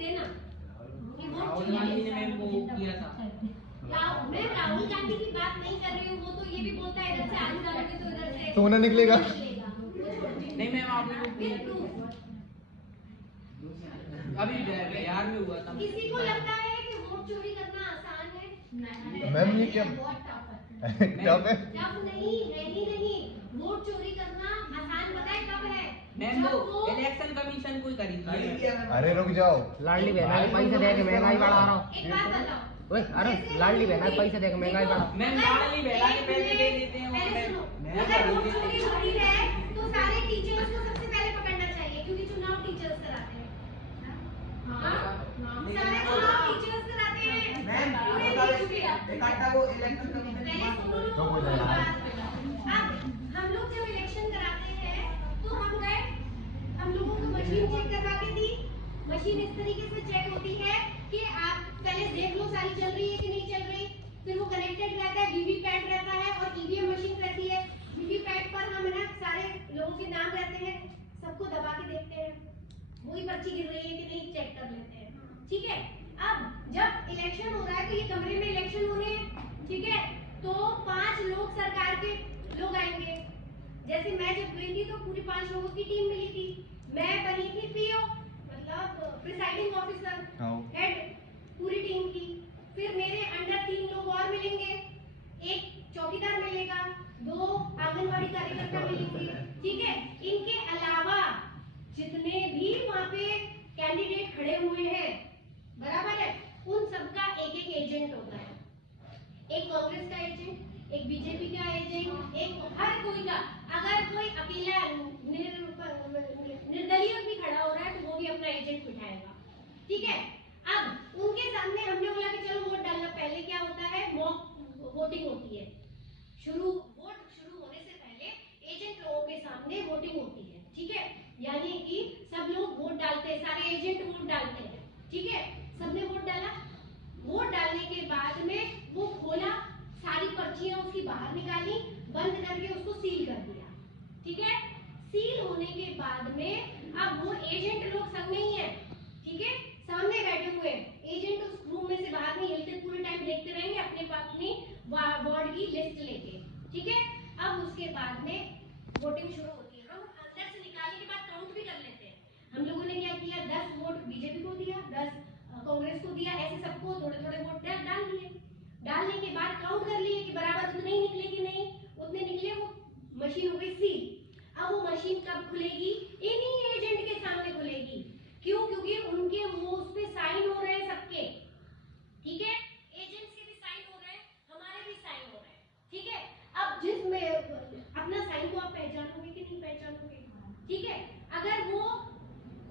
देना कि वोट राहुल गांधी ने मैम वो किया था। मैं राहुल गांधी की बात नहीं कर रही हूँ, वो तो ये भी बोलता है इधर से आगे जाओगे तो इधर से सोना निकलेगा। नहीं मैम आपने वो अभी बिहार में हुआ था। किसी को लगता है कि वोट चोरी करना आसान है? मैम ये क्या टफ है? टफ नहीं है ही नहीं। वोट चोरी करना आसान पता है कब है? मैम वो इलेक्शन कमीशन को करी थी। अरे रुक जाओ, लाडली बहना के पैसे दे के महंगाई बढ़ा रहा हूँ। एक बात बताओ, ओए अरे लाडली बहना के पैसे दे के महंगाई बढ़ा। मैम लाडली बहना के पैसे दे देते हैं। पहले सुनो, अगर वोट चोरी हो रही है तो सारे टीचर्स को सबसे पहले पकड़ना चाहिए, क्योंकि चुनाव टीचर्स कराते हैं। हाँ, सारे चुनाव टीचर्स कराते हैं। पूरे देश में इकट्ठा वो इलेक्शन कमीशन पहले सुनो, अब हम लोग जब इलेक्शन कराते हैं तो हम गए, हम लोगों को मशीन चेक करवा के दी। मशीन इस तरीके से चेक होती है कि आप पहले देख लो सारी चल रही है कि नहीं चल रही, फिर वो कनेक्टेड रहता है, वीवीपैट रहता है और ईवीएम मशीन रहती है। वीवीपैट पर हम ना सारे लोगों के नाम रहते हैं, सबको दबा के देखते हैं वही पर्ची गिर रही है कि नहीं, चेक कर लेते हैं। ठीक है, अब जब इलेक्शन हो रहा है तो ये कमरे में इलेक्शन होने हैं, ठीक है, तो 5 लोग सरकार के लोग आएंगे। जैसे मैं जब गई थी तो पूरी 5 लोगों की टीम मिली थी। मैं बनी थी पीओ, मतलब प्रिसाइडिंग ऑफिसर, हेड पूरी टीम की। फिर मेरे अंडर 3 लोग और मिलेंगे, एक चौकीदार मिलेगा, 2 आंगनबाड़ी कार्यकर्ता मिलेंगे। ठीक है, इनके अलावा जितने भी वहाँ पे कैंडिडेट खड़े हुए हैं, बराबर है, उन सबका एक एक एजेंट होता है। एक कांग्रेस का एजेंट, एक बीजेपी का एजेंट, एक हर कोई का। अगर कोई अकेला निर्दलीय भी खड़ा हो रहा है तो वो भी अपना एजेंट बिठाएगा। ठीक है, अब उनके सामने हमने बोला कि चलो वोट डालना। पहले क्या होता है, मॉक वोटिंग होती है। वोट शुरू होने से पहले एजेंट लोगों के सामने वोटिंग होती है। ठीक है, यानी कि सब लोग वोट डालते हैं, सारे एजेंट वोट डालते हैं। ठीक है, सबने वोट डाला। वोट डालने के बाद में वो खोला, सारी पर्चियां उसकी बाहर निकाली, बंद करके उसको सील कर दिया। ठीक है, सील होने के बाद में अब वो एजेंट लोग सब नहीं है, ठीक है, सामने बैठे हुए एजेंट उस रूम में से बाहर नहीं हिलते, पूरे टाइम देखते रहेंगे अपनी वार्ड की लिस्ट लेके। ठीक है, अब उसके बाद में वोटिंग शुरू होती है। हम अंदर से निकालने के बाद काउंट भी कर लेते हैं। हम लोगों ने क्या किया, 10 वोट बीजेपी को दिया, 10 कांग्रेस को दिया, ऐसे सबको थोड़े थोड़े वोट डाल दिए। डालने के बाद काउंट कर लिए कि बराबर उतने ही निकले कि नहीं, उतने निकले, वो मशीन हो गई सील। अब वो मशीन कब खुलेगी, इन्हीं एजेंट के सामने खुलेगी। क्यों? क्योंकि उनके वो उस पे साइन हो रहे हैं सबके। ठीक है, एजेंट के भी साइन हो रहे हैं, हमारे भी साइन हो रहे हैं। ठीक है, अब जिसमें अपना साइन को आप पहचानोगे कि नहीं पहचानोगे? ठीक है, अगर वो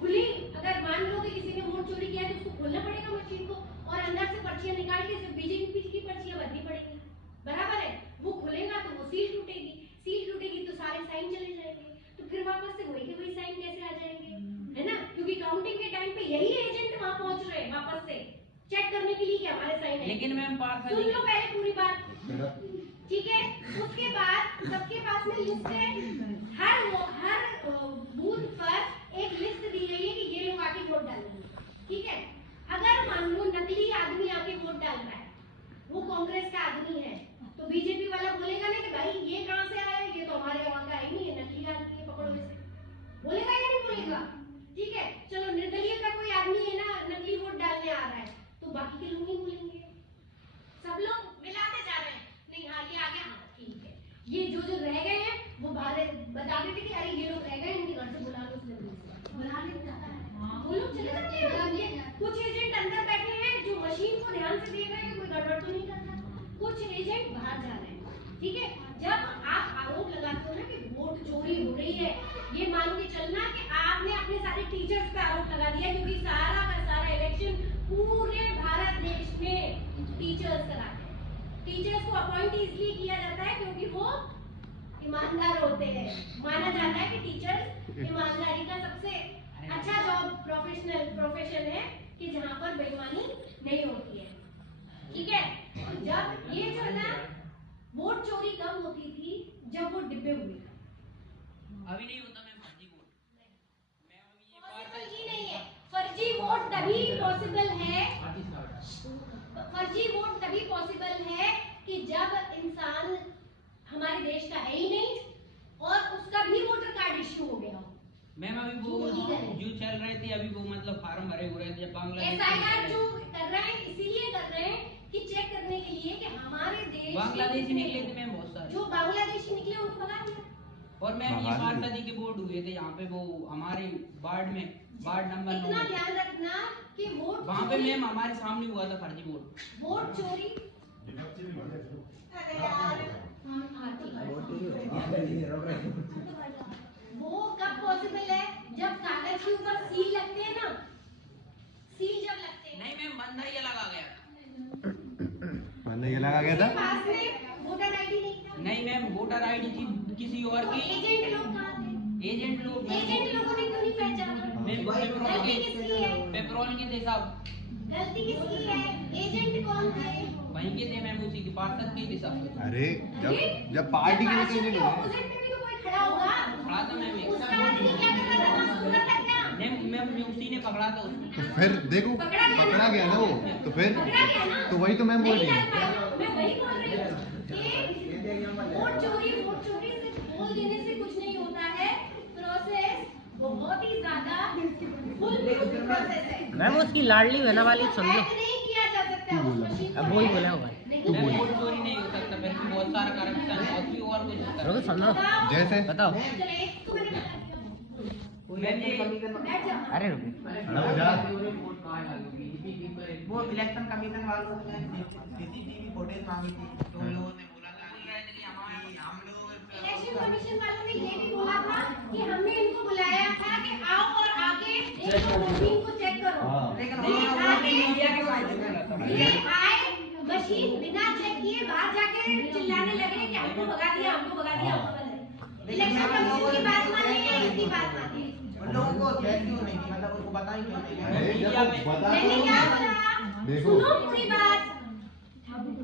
खुली, अगर मान लो कि किसी ने वोट चोरी किया तो उसको खोलना पड़ेगा मशीन को, और अंदर से पर्चियां निकाल के सिर्फ बीजेपी की पर्चियां भरनी पड़ेगी। बराबर है, वो खुलेगा तो वो सील टूटेगी, सील टूटेगी तो सारे साइन चले जाएंगे, तो फिर वापस से वही के वही साइन कैसे आ जाएंगे, है ना? क्योंकि काउंटिंग के टाइम पे यही एजेंट वहां पहुंच रहे हैं वापस से चेक करने के लिए कि हमारे साइन है। लेकिन मैम सुन लो पहले पूरी बात, ठीक है? उसके बाद सबके पास में लिस्ट है, हर बूथ पर एक लिस्ट दी गई है कि ये लोग आके वोट डालेंगे। ठीक है, अगर मान लो नकली आदमी आके वोट डाल रहा है, वो कांग्रेस का आदमी है, तो बीजेपी वाला बोलेगा ना कि भाई ये कहां से आया, ये तो हमारे वहां का ही नहीं है, नकली आदमी है, पकड़ो इसे। बोलेगा या नहीं बोलेगा? ठीक है, चलो निर्दलीय का कोई आदमी है ना, नकली वोट डालने आ रहा है, तो बाकी के लोग नहीं बोलेंगे, सब लोग मिलाते जा रहे हैं। नहीं, हाँ ये आ गया, हाँ ठीक है, ये जो रह गए हैं वो बाहर बता देते कि अरे ये लोग रह गए, इनके घर से बुला लो, बुला लेते हैं, वो लोग चले जाते हैं। कुछ एजेंट अंदर बैठे हैं जो मशीन को ध्यान से देख रहे हैं कि कोई गड़बड़ तो नहीं करता, कुछ एजेंट बाहर जा रहे हैं। ठीक है, जब आप आरोप लगाते हो ना कि वोट चोरी हो रही है, ये मान के चलना कि आपने अपने सारे टीचर्स पे आरोप लगा दिया, क्योंकि सारा का सारा इलेक्शन पूरे भारत देश में टीचर्स कराते हैं। टीचर्स को अपॉइंट इसलिए किया जाता है क्योंकि वो ईमानदार होते हैं। माना जाता है कि टीचर्स ईमानदारी का सबसे अच्छा जॉब प्रोफेशन है कि जहाँ पर बेईमानी नहीं होती है। ठीक है, तो जब ये जो है ना वोट चोरी कब होती थी, जब वो डिब्बे हुए, अभी नहीं होता मैम, फर्जी वोट। पॉसिबल ही नहीं है। फर्जी वोट तभी पॉसिबल है, फर्जी वोट तभी पॉसिबल है कि जब इंसान हमारे देश का है ही नहीं और उसका भी वोटर कार्ड इश्यू हो गया हो। मैम अभी वो जो चल रहे थे अभी वो मतलब फार्म भरे हो रहे थे जब बांग्लादेश SIR जो कर रहे हैं इसीलिए कर रहे हैं कि चेक करने के लिए कि हमारे देश बांग्लादेशी निकले थे मैम बहुत सारे, जो बांग्लादेशी निकले उनको भगा दिया। और मैम ये पार्षद के वोट हुए थे यहाँ पे वो हमारे वार्ड में, वार्ड नंबर 9 इतना ध्यान रखना कि वोट वहाँ पे मैम हमारे सामने हुआ था फर्जी वोट। वोट चोरी अरे यार वो कब पॉसिबल है जब कागज के ऊपर सील लगते हैं ना, सील जब लगते हैं। नहीं मैम बंदा ये लगा गया बंदा ये लगा गया था। पास में वोटर आईडी नहीं था। नहीं मैम वोटर आईडी थी किसी और की। एजेंट लोग कहाँ थे? एजेंट लोग एजेंट लोगों ने क्यों नहीं पहचाना? मैम गलती किसकी है? पेपरोल के थे साहब, गलती किसकी है? एजेंट कौन थे? वहीं के थे मैम, उसी के पार्षद के थे सब। अरे जब पार्टी के लोग नहीं ऑपोजिट में भी तो कोई खड़ा होगा। पकड़ा था मैम एक। उसका आदमी क्या कर रहा था? वहाँ सुन रहा था क्या? मैम उसी ने पकड़ा था उसको। तो फिर देखो पकड़ा गया ना वो, तो फिर पकड़ा गया ना? तो वही तो मैम बोल रही नहीं हूँ। कर पाया। मैं वही बोल रही हूँ कि वोट चोरी सिर्फ बोल देने से कुछ नहीं होता है। प्रोसेस बहुत ही ज्यादा फुल प्रोसेस है। मैम उसकी लाडली बहना वाली सुन लो। हैक नहीं किया जा सकता है उस मशीन अब को। वही बोला होगा। मैम वोट चोरी नहीं हो सकता, बल्कि बहुत सारा करप्शन है और कुछ होता है। रुको सुन लो। जैसे बताओ। इसको मैंने बता दिया। मैम ये बैठ जाओ। अरे रुको। वो इलेक्शन कमीशन वालों ने सीसीटीवी फुटेज मांगी थी तो उन लोगों ने बोला था कि हम लोग इलेक्शन कमीशन वालों ने ये भी बोला था कि हमने इनको बुलाया था कि आओ और आके एक मशीन को चेक करो। हाँ। लेकिन ये उन्होंने आके मीडिया के फायदे में रहता है। ये आए मशीन बिना चेक किए बाहर जाके चिल्लाने लगे कि हमको भगा दिया, हमको भगा दिया, हमको भगा दिया। इलेक्शन कमीशन की बात मानी या इसकी बात मानी? उन लोगों को चेक क्यों नहीं की, मतलब उनको पता ही क्यों नहीं अरे है। जब बता मैंने क्या बोला? देखो। सुनो पूरी बात।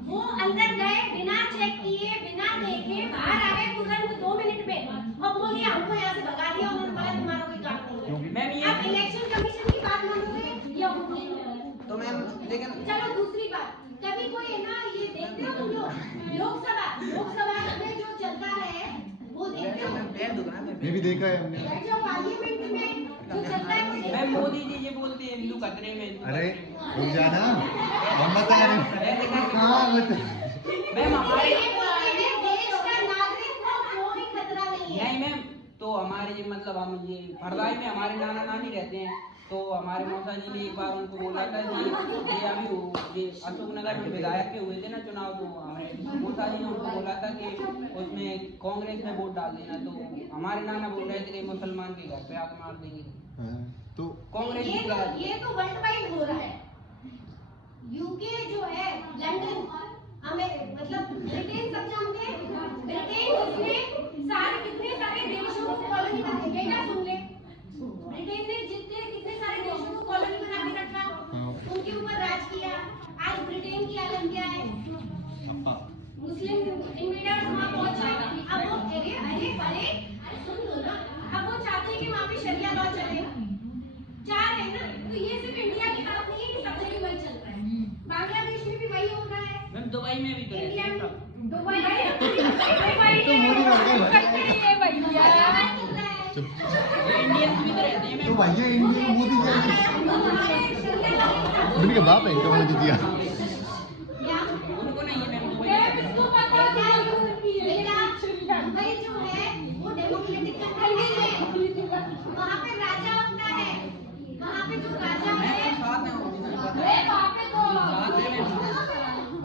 वो अंदर गए बिना चेक किए बिना देखे बाहर आ गए तुरंत 2 मिनट में और बोल दिया हमको यहाँ से भगा दिया। उन्होंने बोला तुम्हारा कोई काम नहीं है। मैम ये अब इलेक्शन कमीशन की बात मानोगे या उनकी? तो मैम लेकिन चलो दूसरी बात, कभी कोई है ना ये देखते हो तुम लोग लोकसभा में जो चलता है वो देखते हो? पैर दुख रहा है। ये भी देखा है हमने। बैठ जाओ पार्लियामेंट में जो चलता है वो देखते मैम हो? मोदी जी ये बोलते हैं हिंदू खतरे में, हिंदू अरे खतरे में। रुक जाना, हम बता रहे कहाँ बता। मैम हमारे ये बोलते हैं देश का नागरिक को कोई खतरा नहीं है। नहीं मैम, तो हमारे ये मतलब हम ये फरदाई में हमारे नाना नानी रहते हैं, तो हमारे मौसा जी ने एक बार उनको बोला था कि ये अभी ये अशोक नगर में विधायक के हुए थे ना चुनाव, तो हमारे मौसा जी ने उनको बोला था कि उसमें कांग्रेस में वोट डाल देना, तो हमारे नाना बोल रहे थे कि मुसलमान के घर पे आग मार देंगे। हाँ, तो कांग्रेस ये जीत गया। ये तो वर्ल्ड वाइड हो रहा है। यूके जो है, लंदन, मतलब ब्रिटेन, सब जानते हैं ब्रिटेन जिसने सारे कितने सारे देशों को कॉलोनी बना के, बेटा सुन ले, ब्रिटेन ने कितने सारे देशों को कॉलोनी बना के रखा, उनके ऊपर राज किया। आज ब्रिटेन की हालत क्या है? मुस्लिम इन्वेडर्स वहाँ पहुंचे। अब वो अरे सुन लो ना, अब वो चाहते हैं कि वहाँ पे शरिया लॉ चले, चाह रहे हैं ना। तो ये सिर्फ इंडिया की बात नहीं है कि सब जगह वही चल रहा है, बांग्लादेश में भी वही हो रहा है, मैम दुबई में भी तो रहते इंडिया हैं में सब। दुबई में तो मोदी बन गए। ये इंडियंस भी तो रहते हैं तो मैम। भैया इंडिया में मोदी उनके बाप है इनका मोदी दिया। उनको नहीं है मैम दुबई में। दुबई जो है वो डेमोक्रेटिक कंट्री है, वहाँ पे राजा होता है, वहाँ पे जो राजा है मैम साथ में होती ना। वहाँ पे साथ में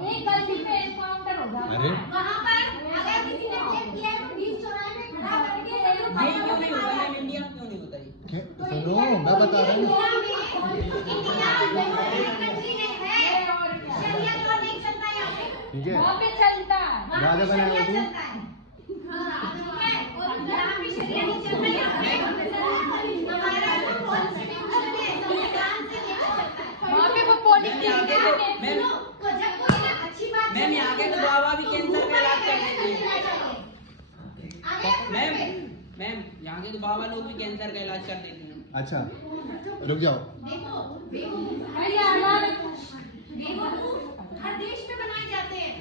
एक गलती पे एनकाउंटर होगा। अरे वहाँ पर अगर किसी ने रेप किया है तो 20 चौराहे में खड़ा करके ये लोग ये क्यों नहीं होता है इंडिया में, क्यों नहीं होता है? क्या सुनो, मैं बता रहा हूँ। इंडिया डेमोक्रेटिक कंट्री है, शरिया लॉ नहीं चलता यहाँ पे, ठीक है, वहाँ पे चलता है, वहाँ राजा पे बना शरिया है तू? चलता है। हाँ, ठीक है, और यहाँ पे शरिया नहीं चलता, यहाँ पे हमारा जो कॉन्स्टिट्यूशन है संविधान से लेकर चलता है। वहाँ पे वो मैम सुनो, तो जब कोई ना अच्छी बात मैम यहाँ के तो बाबा भी कैंसर का इलाज कर देते हैं। आगे मैम यहाँ के तो बाबा लोग भी कैंसर का इलाज कर देते हैं। अच्छा रुक जाओ। देखो बेवकूफ हर देश में बनाए जाते हैं।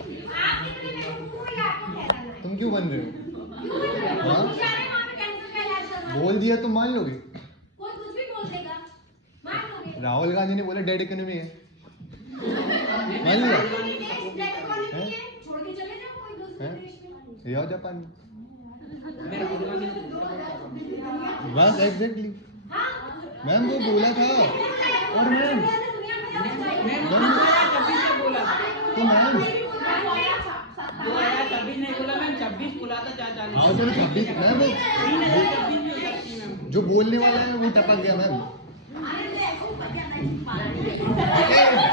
आप कितने बेवकूफ हो, ये आपको ठहराना है। तुम क्यों बन रहे हो? क्यों बन रहे हो? हाँ? हम जा रहे हैं वहाँ पे कैंसर का इलाज करवाने। बोल दिया तो मान लोगे? कोई कुछ भी बोल देगा, मान लोगे? राहुल गांधी ने बोला डेड इकोनॉमी है, मान लिया? देश ब्लैक इकोनॉमी है, छोड़ के चले जाओ कोई दूसरे हैं? देश में। जाओ जापान में। मेरा खुद का भी बस एग्जैक्टली हाँ, मैम वो बोला था। और मैम मैं 2026 से बोला था। तो मैम 2026 नहीं बोला मैम, 26 बोला था 440। हाँ चलो 26 मैम वो 3026 भी हो सकती है मैम। जो बोलने वाला है वो टपक गया मैम।